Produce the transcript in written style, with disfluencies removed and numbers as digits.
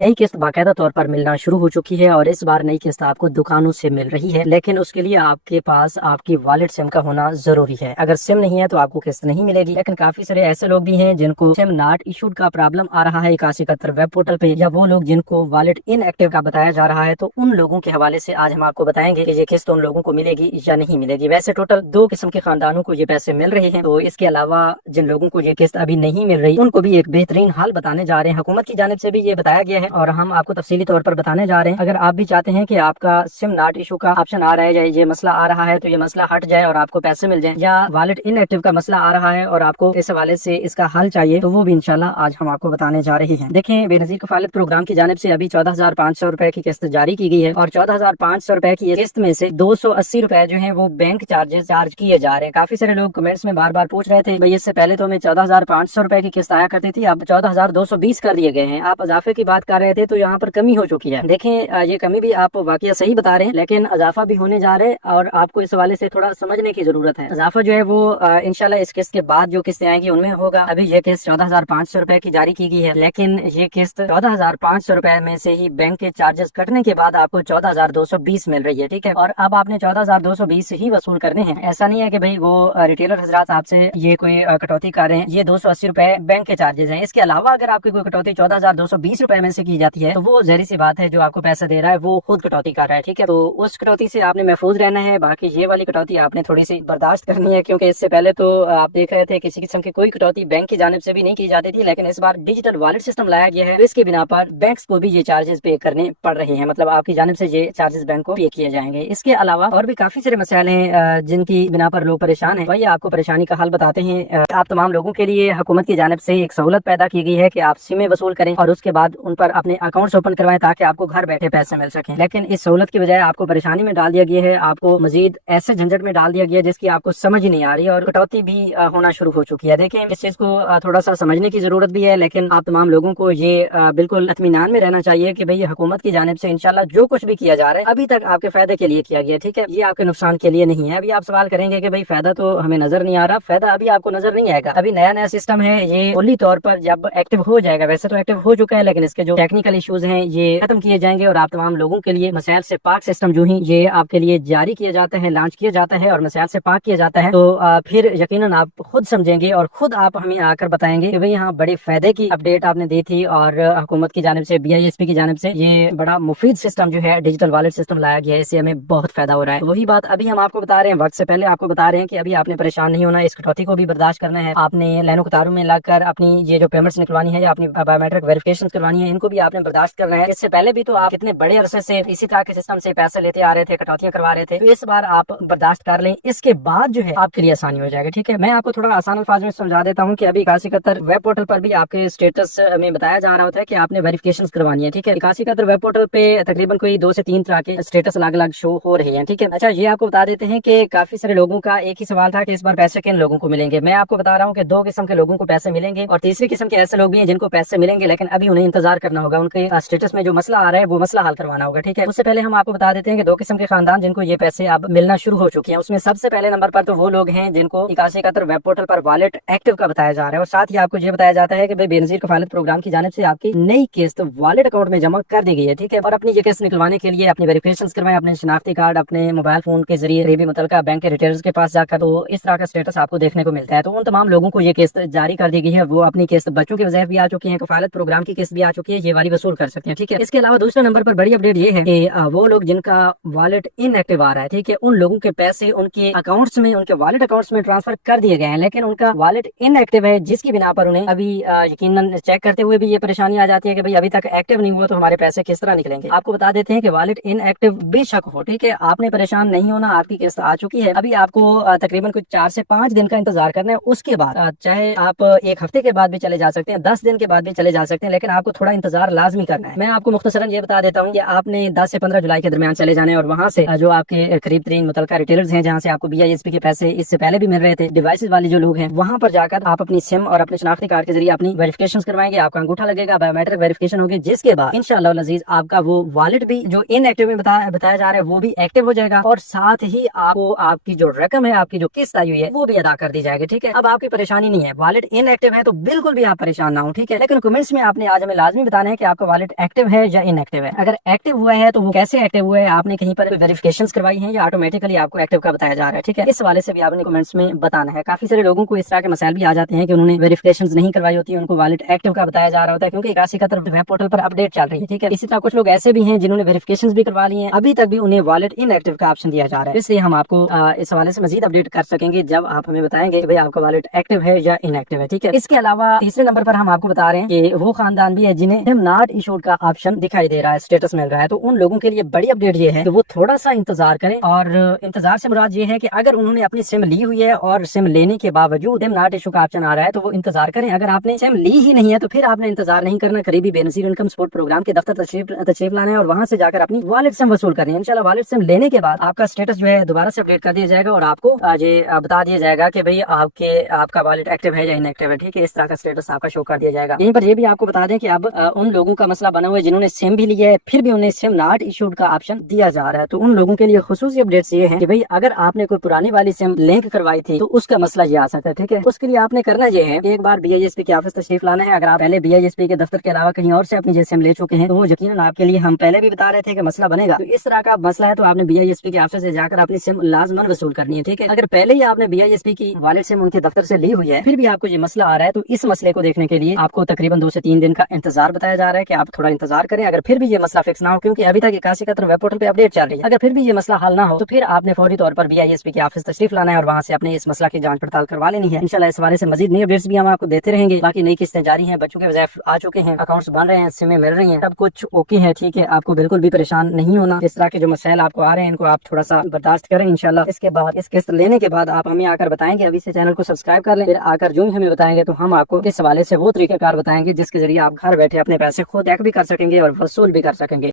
नई किस्त बाकायदा तौर पर मिलना शुरू हो चुकी है और इस बार नई किस्त आपको दुकानों से मिल रही है, लेकिन उसके लिए आपके पास आपकी वॉलेट सिम का होना जरूरी है। अगर सिम नहीं है तो आपको किस्त नहीं मिलेगी। लेकिन काफी सारे ऐसे लोग भी हैं जिनको सिम नॉट इशूड का प्रॉब्लम आ रहा है 8171 वेब पोर्टल पे, या वो लोग जिनको वॉलेट इनएक्टिव का बताया जा रहा है, तो उन लोगों के हवाले से आज हम आपको बताएंगे कि ये किस्त उन लोगों को मिलेगी या नहीं मिलेगी। वैसे टोटल 2 किस्म के खानदानों को ये पैसे मिल रहे हैं, तो इसके अलावा जिन लोगों को ये किस्त अभी नहीं मिल रही उनको भी एक बेहतरीन हाल बताने जा रहे हैं। हुकूमत की जानिब से भी ये बताया गया है और हम आपको तफसीली तौर पर बताने जा रहे हैं। अगर आप भी चाहते हैं कि आपका सिम नॉट इशू का ऑप्शन आ रहा है या ये मसला आ रहा है, तो ये मसला हट जाए और आपको पैसे मिल जाए, या वॉलेट इनएक्टिव का मसला आ रहा है और आपको इस हवाले से इसका हल चाहिए, तो वो भी इंशाल्लाह आज हम आपको बताने जा रहे हैं। देखें, बेनजीर कफालत प्रोग्राम की जानिब से अभी 14,500 रुपए की किस्त जारी की गई है और 14,500 रुपए की किस्त में से 280 रुपए जो है वो बैंक चार्जेस चार्ज किए जा रहे हैं। काफी सारे लोग कमेंट्स में बार बार पूछ रहे थे, भाई इससे पहले तो हमें 14,500 रुपए की किस्त आया करती थी, अब 14,220 कर दिए गए हैं। आप इजाफे की बात कर रहे थे, तो यहाँ पर कमी हो चुकी है। देखें, ये कमी भी आप वाकई सही बता रहे हैं, लेकिन इजाफा भी होने जा रहे हैं और आपको इस हवाले से थोड़ा समझने की जरूरत है। इजाफा जो है वो इंशाल्लाह इस किस्त के बाद जो किस्तें आएंगी उनमें होगा। अभी ये किस्त 14,500 रुपए की जारी की गई है, लेकिन ये किस्त 14,500 रुपए में से ही बैंक के चार्जेस कटने के बाद आपको 14,220 मिल रही है। ठीक है, और अब आपने 14,220 ही वसूल करने हैं। ऐसा नहीं है कि भाई वो रिटेलर हजरात आपसे ये कोई कटौती कर रहे हैं। ये 280 रुपए बैंक के चार्जेस हैं। इसके अलावा अगर आपकी कोई कटौती 14,220 रुपए में से की जाती है, तो वो जहरी सी बात है, जो आपको पैसा दे रहा है वो खुद कटौती कर रहा है। ठीक है, तो उस कटौती से आपने महफूज रहना है। बाकी ये वाली कटौती आपने थोड़ी सी बर्दाश्त करनी है, क्योंकि इससे पहले तो आप देख रहे थे किसी किस्म की कोई कटौती बैंक की जानिब से भी नहीं की जाती थी, लेकिन इस बार डिजिटल वॉलेट सिस्टम लाया गया है, तो इसके बिना पर बैंक्स को भी ये चार्जेस पे करने पड़ रहे हैं। मतलब आपकी जानिब से ये चार्जेस बैंक को पे किए जाएंगे। इसके अलावा और भी काफी सारे मसाइल हैं जिनकी बिना पर लोग परेशान हैं। वही आपको परेशानी का हल बताते हैं। आप तमाम लोगों के लिए हुकूमत की जानिब से एक सहूलत पैदा की गई है कि आप सिमें वसूल करें और उसके बाद उन पर अपने अकाउंट्स ओपन करवाएं, ताकि आपको घर बैठे पैसे मिल सकें। लेकिन इस सहूलत की बजाय आपको परेशानी में डाल दिया गया है, आपको मजीद ऐसे झंझट में डाल दिया गया है जिसकी आपको समझ ही नहीं आ रही, और कटौती भी होना शुरू हो चुकी है। देखें, इस चीज को थोड़ा सा समझने की जरूरत भी है, लेकिन आप तमाम लोगों को ये बिल्कुल इत्मीनान में रहना चाहिए कि भाई हुकूमत की जानिब से इंशाल्लाह जो कुछ भी किया जा रहा है अभी तक आपके फायदे के लिए किया गया। ठीक है, ये आपके नुकसान के लिए नहीं है। अभी आप सवाल करेंगे कि भाई फायदा तो हमें नजर नहीं आ रहा। फायदा अभी आपको नजर नहीं आएगा। अभी नया नया सिस्टम है, ये फुली तौर पर जब एक्टिव हो जाएगा, वैसे तो एक्टिव हो चुका है, लेकिन इसके जो टेक्निकल इश्यूज हैं ये खत्म किए जाएंगे और आप तमाम लोगों के लिए मसाइल से पाक सिस्टम जो ही ये आपके लिए जारी किया जाता है, लॉन्च किया जाता है और मसाइल से पाक किया जाता है, तो फिर यकीनन आप खुद समझेंगे और खुद आप हमें आकर बताएंगे कि भाई यहाँ बड़े फायदे की अपडेट आपने दी थी और हुकूमत की जानिब से, BISP की जानिब से ये बड़ा मुफीद सिस्टम जो है डिजिटल वॉलेट सिस्टम लाया गया है, इससे हमें बहुत फायदा हो रहा है। वही बात अभी हम आपको बता रहे हैं, वक्त से पहले आपको बता रहे हैं कि अभी आपने परेशान नहीं होना, इस कटौती को भी बर्दाश्त करना है। आपने लाइनों कतारों में लगकर अपनी ये जो पेमेंट्स निकलवानी है या अपनी बायोमेट्रिक वेरिफिकेशन करवानी है, इनको भी आपने बर्दाश्त करना है। इससे पहले भी तो आप कितने बड़े अरसे से इसी तरह के सिस्टम से पैसे लेते आ रहे थे, कटौतियां करवा रहे थे, तो इस बार आप बर्दाश्त कर लें, इसके बाद जो है आपके लिए आसानी हो जाएगी। ठीक है, मैं आपको थोड़ा आसान अल्फाज में समझा देता हूँ कि अभी 8171 वेब पोर्टल पर भी आपके स्टेटस में बताया जा रहा होता है कि आपने वेरिफिकेशन करवानी है। ठीक है, 8171 वेब पोर्टल पे तकरीबन कोई 2 से 3 तरह के स्टेटस अलग अलग शो हो रहे हैं। ठीक है, अच्छा, ये आपको बता देते हैं कि काफी सारे लोगों का एक ही सवाल था कि इस बार पैसे किन लोगों को मिलेंगे। मैं आपको बता रहा हूँ कि 2 किस्म के लोगों को पैसे मिलेंगे और तीसरी किस्म के ऐसे लोग भी हैं जिनको पैसे मिलेंगे, लेकिन अभी उन्हें इंतजार करना होगा। उनके स्टेटस में जो मसला आ रहा है वो मसला हल करवाना होगा। ठीक है, उससे पहले हम आपको बता देते हैं कि 2 किस्म के खानदान जिनको ये पैसे अब मिलना शुरू हो चुके हैं, उसमें सबसे पहले नंबर पर तो वो लोग हैं जिनको 8171 वेब पोर्टल पर वॉलेट एक्टिव का बताया जा रहा है, और साथ ही आपको ये बताया जाता है कि भाई बेनजीर कफालत प्रोग्राम की जानिब से आपकी नई किस्त वॉलेट अकाउंट में जमा कर दी गई है। ठीक है, और अपनी ये किस्त निकलवाने के लिए अपनी वेरिफिकेशन करवाएं, अपने शनाख्ती कार्ड अपने मोबाइल फोन के जरिए भी मुतल्लिका बैंक के रिटेलर्स के पास जाकर, तो इस तरह का स्टेटस आपको देखने को मिलता है। तो उन तमाम लोगों को ये किस्त जारी कर दी गई है। वो अपनी किस्त बच्चों के वजह भी आ चुकी है, कफालत प्रोग्राम की किस्त भी आ चुकी है, ये वाली वसूल कर सकते हैं। ठीक है, इसके अलावा दूसरे नंबर पर बड़ी अपडेट ये है कि वो लोग जिनका वॉलेट इनएक्टिव आ रहा है, ठीक है, उन लोगों के पैसे उनके अकाउंट्स में, उनके वॉलेट अकाउंट्स में ट्रांसफर कर दिए गए हैं, लेकिन उनका वॉलेट इनएक्टिव है, जिसकी बिना पर उन्हें अभी यकीनन चेक करते हुए भी ये परेशानी आ जाती है कि भाई अभी तक एक्टिव नहीं हुआ तो हमारे पैसे किस तरह निकलेंगे। आपको बता देते हैं कि वॉलेट इनएक्टिव बेशक हो, ठीक है, आपने परेशान नहीं होना, आपकी किस्त आ चुकी है। अभी आपको तकरीबन कुछ 4 से 5 दिन का इंतजार करना है। उसके बाद चाहे आप 1 हफ्ते के बाद भी चले जा सकते हैं, 10 दिन के बाद भी चले जा सकते हैं, लेकिन आपको थोड़ा इंतजार लाजमी करना है। मैं आपको मुख्तसरन ये बता देता हूँ कि आपने 10 से 15 जुलाई के दरमियान चले जाने और वहाँ से जो आपके करीब तरीन मुतल्लिका रिटेलर्स हैं, जहाँ से आपको BISP के पैसे इससे पहले भी मिल रहे थे, डिवाइसेज वाले जो लोग हैं, वहाँ पर जाकर आप अपनी सिम और अपने शनाख्ती कार्ड के जरिए अपनी वेरिफिकेशन करवाएंगे, आपका अंगूठा लगेगा, बायोमेट्रिक वेरिफिकेशन होगी, जिसके बाद इंशाअल्लाह अज़ीज आपका वो वॉलेट भी जो इनएक्टिव में बताया जा रहा है वो भी एक्टिव हो जाएगा, और साथ ही आपको आपकी जो रकम है, आपकी जो किस्त आई हुई है, वो भी अदा कर दी जाएगी। ठीक है, अब आपकी परेशानी नहीं है, वॉलेट इनएक्टिव है तो बिल्कुल भी आप परेशान ना हो। ठीक है, लेकिन कमेंट्स में आपने आज हमें लाजमी बताने बताना है कि आपका वॉलेट एक्टिव है या इनएक्टिव है। अगर एक्टिव हुआ है तो वो कैसे एक्टिव हुआ है, आपने कहीं पर वेरिफिकेशंस करवाई हैं या ऑटोमेटिकली आपको एक्टिव का बताया जा रहा है, ठीक है। इस वाले से भी आपने कमेंट्स में बताना है। काफी सारे लोगों को इस तरह के मसाइल भी आ जाते हैं कि उन्होंने वेरिफिकेशंस नहीं करवाई होती है, उनको वॉलेट एक्टिव का बताया जा रहा होता है क्योंकि 81 का तरफ वेब पोर्टल पर अपडेट चल रही है, ठीक है। इसी तरह कुछ लोग ऐसे भी हैं जिन्होंने वेरिफिकेशंस भी करवा ली हैं, अभी तक भी उन्हें वॉलेट इनएक्टिव का ऑप्शन दिया जा रहा है। इसलिए हम आपको इस हवाले से मजीद अपडेट कर सकेंगे जब आप हमें बताएंगे कि भाई आपका वॉलेट एक्टिव है या इनएक्टिव है, ठीक है। इसके अलावा तीसरे नंबर पर हम आपको बता रहे हैं कि वो खानदान भी है जिन्हें सिम नॉट इशूड का ऑप्शन दिखाई दे रहा है, स्टेटस मिल रहा है, तो उन लोगों के लिए बड़ी अपडेट ये है कि वो थोड़ा सा इंतजार करें। और इंतजार से मुराद ये है कि अगर उन्होंने अपनी सिम ली हुई है और सिम लेने के बावजूद सिम नॉट इशू का ऑप्शन आ रहा है तो वो इंतजार करें। अगर आपने सिम ली ही नहीं है तो फिर आपने इंतजार नहीं करना, करीबी बेनजीर इनकम सपोर्ट प्रोग्राम के दफ्तर तशरीफ लाना है और वहां से जाकर अपनी वॉलेट सिम वसूल करनी है। इंशाल्लाह वॉलेट सिम लेने के बाद आपका स्टेटस जो है दोबारा से अपडेट कर दिया जाएगा और आपको बता दिया जाएगा कि भाई आपका वॉलेट एक्टिव है या इनएक्टिव है, ठीक है। इस तरह का स्टेटस आपका शो कर दिया जाएगा। यहीं पर ये भी आपको बता दें कि अब उन लोगों का मसला बना हुआ है जिन्होंने सिम भी लिया है फिर भी उन्हें सिम नॉट इशूड का ऑप्शन दिया जा रहा है। तो उन लोगों के लिए खुसूसी अपडेट्स ये है कि भाई अगर आपने कोई पुरानी वाली सिम लिंक करवाई थी तो उसका मसला ये आ सकता है, ठीक है। उसके लिए आपने करना ये है कि एक बार BISP के ऑफिस तशरीफ लाना है। अगर आप पहले BISP के दफ्तर के अलावा कहीं और से अपनी सिम ले चुके हैं तो वो यकीनन आपके लिए, हम पहले भी बता रहे थे कि मसला बनेगा। तो इस तरह का मसला है तो आपने BISP के ऑफिस से जाकर अपनी सिम लाजमन वसूल करनी है, ठीक है। अगर पहले ही आपने BISP की वॉलेट सिम उनके दफ्तर से ली हुई है फिर भी आपको ये मसला आ रहा है तो इस मसले को देखने के लिए आपको तकरीबन 2 से 3 दिन का इंतजार बताया जा रहा है कि आप थोड़ा इंतजार करें। अगर फिर भी ये मसला फिक्स ना हो, क्योंकि अभी तक 81 का वेब पोर्टल पे अपडेट चल रही है, अगर फिर भी ये मसला हल ना हो तो फिर आपने फौरी तौर पर BISP के ऑफिस तशरीफ लाना है और वहां से अपने इस मसला की जांच पड़ताल करवा लेनी है। इंशाल्लाह इस बारे से मजीद नई अपडेट्स भी हम आपको देते रहेंगे। बाकी नई किस्तें जारी हैं, बच्चों के वज़ाइफ आ चुके हैं, अकाउंट्स बन रहे हैं, सिमें मिल रही हैं, सब कुछ ओके है, ठीक है। आपको बिल्कुल भी परेशान नहीं होना। इस तरह के जो मसाइल आपको आ रहे हैं इनको आप थोड़ा सा बर्दाश्त करें। इंशाल्लाह इसके बाद इस किस्त लेने के बाद आप हमें आकर बताएंगे। अभी से चैनल को सब्सक्राइब कर लें, फिर आकर जो ही हमें बताएंगे तो हम आपको इस हवाले से वो तरीकाकार बताएंगे जिसके जरिए आप घर बैठे अपने पैसे खुद चेक भी कर सकेंगे और वसूल भी कर सकेंगे।